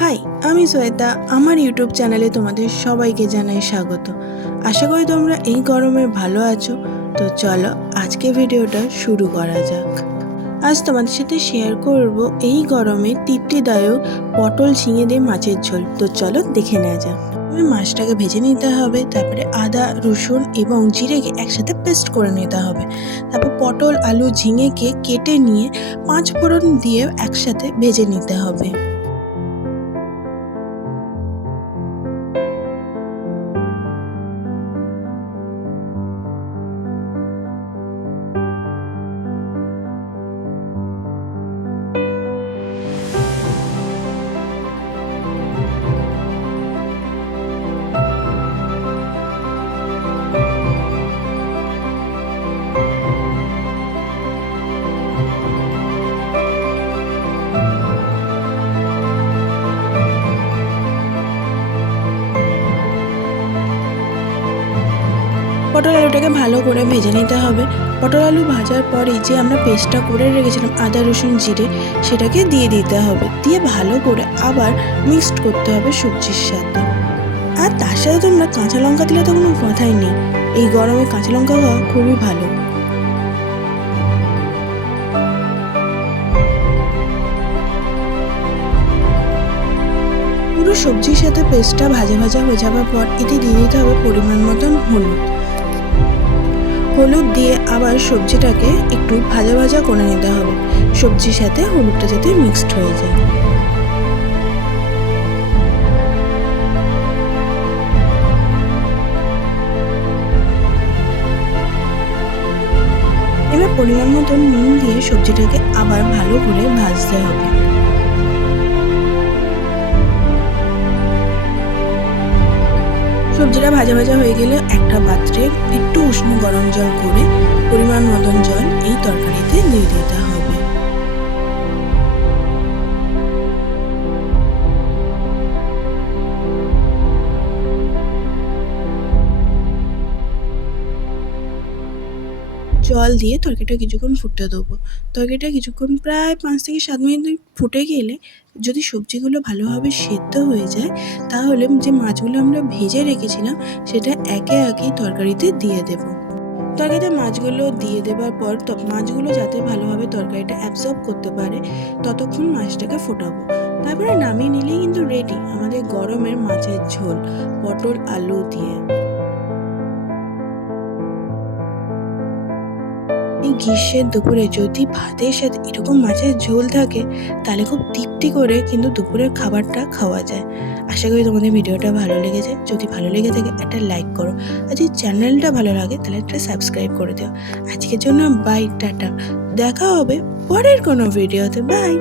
High, আমি শ্বেতা। আমার YouTube চ্যানেলে তোমাদের সবাইকে জানাই স্বাগত। আশা করি তোমরা এই গরমে ভালো আছো। তো চলো আজকে ভিডিওটা শুরু করা যাক। আজ তোমাদের সাথে শেয়ার করব এই গরমে তৃপ্তিদায়ক পটল ঝিঙে দিয়ে মাছের ঝোল। তো চলো দেখে নেওয়া যাক। মাছটাকে ভেজে নিতে হবে, তারপরে আদা রসুন এবং জিরেকে একসাথে পেস্ট করে নিতে হবে। তারপর পটল আলু ঝিঙেকে কেটে নিয়ে 5 ফোড়ন দিয়ে একসাথে ভেজে নিতে হবে। পটল আলুটাকে ভালো করে ভেজে নিতে হবে। পটল আলু ভাজার পরে যে আমরা পেস্টটা করে রেখেছিলাম আদা রসুন জিরে, সেটাকে দিয়ে দিতে হবে। দিয়ে ভালো করে আবার মিক্সড করতে হবে সবজির সাথে। আর তার সাথে তোমরা কাঁচা লঙ্কা দিলে তো কোনো কথাই নেই। এই গরমে কাঁচা লঙ্কা খাওয়া খুবই ভালো। পুরো সবজির সাথে পেস্টটা ভাজা ভাজা হয়ে যাওয়ার পর এতে দিয়ে দিতে হবে পরিমাণ মতন হলুদ দিয়ে আবার সবজিটাকে একটু ভাজা ভাজা করে নিতে হবে, সবজির সাথে হলুদটা যাতে মিক্সড হয়ে যায়। এবার পরিমাণ মতন নুন দিয়ে সবজিটাকে আবার ভালো করে ভাজতে হবে। সবজিটা ভাজা ভাজা হয়ে গেলে একটা পাত্রে একটু উষ্ণ গরম জল করে পরিমাণ মতন জল এই তরকারিতে দিয়ে দিতে হবে। জল দিয়ে তরকারিটা কিছুক্ষণ ফুটতে দেবো। তরকারিটা কিছুক্ষণ প্রায় 5 থেকে 7 মিনিট ফুটে গেলে যদি সবজিগুলো ভালোভাবে সেদ্ধ হয়ে যায়, তাহলে যে মাছগুলো আমরা ভেজে রেখেছিলাম সেটা একে একে তরকারিতে দিয়ে দেবো। তরকারিতে মাছগুলো দিয়ে দেওয়ার পর মাছগুলো যাতে ভালোভাবে তরকারিটা অ্যাবসর্ব করতে পারে ততক্ষণ মাছটাকে ফোটাবো। তারপরে নামিয়ে নিলেই কিন্তু রেডি আমাদের গরমের মাছের ঝোল পটল আলু দিয়ে। এই গ্রীষ্মের দুপুরে যদি ভাতের সাথে এরকম মাছের ঝোল থাকে তাহলে খুব তৃপ্তি করে কিন্তু দুপুরের খাবারটা খাওয়া যায়। আশা করি তোমাদের ভিডিওটা ভালো লেগেছে। যদি ভালো লেগে থাকে একটা লাইক করো, আর যদি চ্যানেলটা ভালো লাগে তাহলে একটা সাবস্ক্রাইব করে দিও। আজকের জন্য বাই, টাটা। দেখা হবে পরের কোনো ভিডিওতে। বাই।